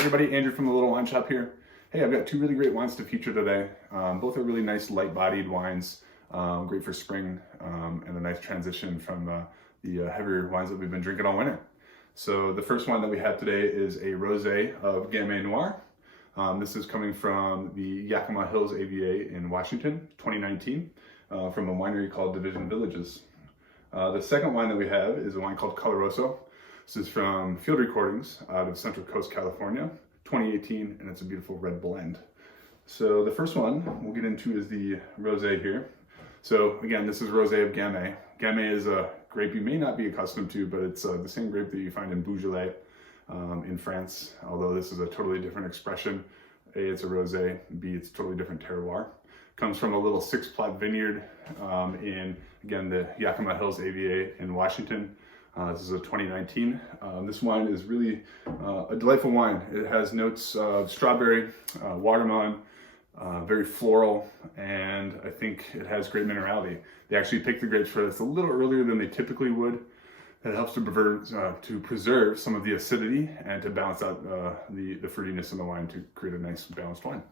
Hey everybody, Andrew from the Little Wine Shop here. Hey, I've got two really great wines to feature today. Both are really nice light-bodied wines, great for spring, and a nice transition from the heavier wines that we've been drinking all winter. So the first wine that we have today is a rosé of Gamay Noir. This is coming from the Yakima Hills AVA in Washington, 2019, from a winery called Division Villages. The second wine that we have is a wine called Colaroso. This is from Field Recordings out of Central Coast, California, 2018, and it's a beautiful red blend. So the first one we'll get into is the rosé here. So again, this is rosé of Gamay. Gamay is a grape you may not be accustomed to, but it's the same grape that you find in Beaujolais in France, although this is a totally different expression. A, it's a rosé, B, it's a totally different terroir. Comes from a little 6-plot vineyard in, again, the Yakima Hills AVA in Washington. This is a 2019. This wine is really a delightful wine. It has notes of strawberry, watermelon, very floral, and I think it has great minerality. They actually pick the grapes for this a little earlier than they typically would. That helps to preserve some of the acidity and to balance out the fruitiness in the wine to create a nice balanced wine.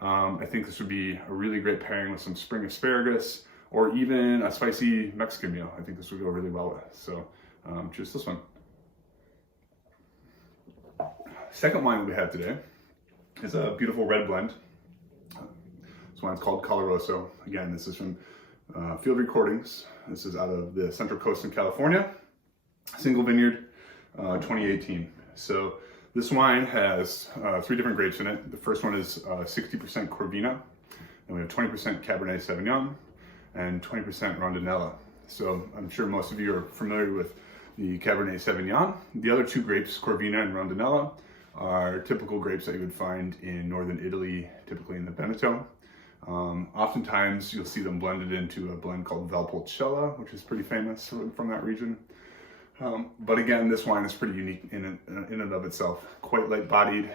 I think this would be a really great pairing with some spring asparagus or even a spicy Mexican meal. I think this would go really well with. So choose this one. Second wine that we have today is a beautiful red blend. This wine's called Colaroso. Again, this is from Field Recordings. This is out of the Central Coast in California. Single vineyard, 2018. So this wine has 3 different grapes in it. The first one is 60% Corvina, and we have 20% Cabernet Sauvignon, and 20% Rondinella. So I'm sure most of you are familiar with the Cabernet Sauvignon. The other 2 grapes, Corvina and Rondinella, are typical grapes that you would find in northern Italy, typically in the Veneto. Oftentimes you'll see them blended into a blend called Valpolicella, which is pretty famous from that region. But again, this wine is pretty unique in and of itself. Quite light-bodied,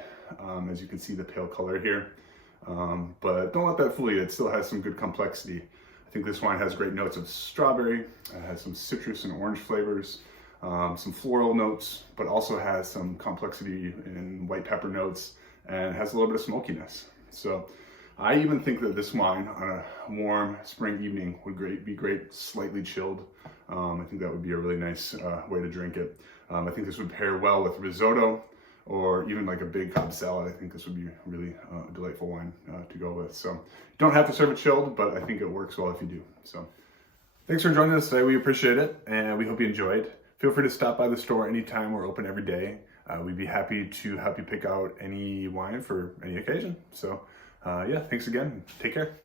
as you can see the pale color here. But don't let that fool you, it still has some good complexity. I think this wine has great notes of strawberry, it has some citrus and orange flavors, some floral notes, but also has some complexity in white pepper notes and has a little bit of smokiness. So I even think that this wine on a warm spring evening would be great slightly chilled. I think that would be a really nice way to drink it. I think this would pair well with risotto or even like a big Cobb salad. I think this would be really a delightful wine to go with. So you don't have to serve it chilled, but I think it works well if you do. So thanks for joining us today. We appreciate it, and we hope you enjoyed. Feel free to stop by the store anytime. We're open every day. We'd be happy to help you pick out any wine for any occasion. So yeah, thanks again. Take care.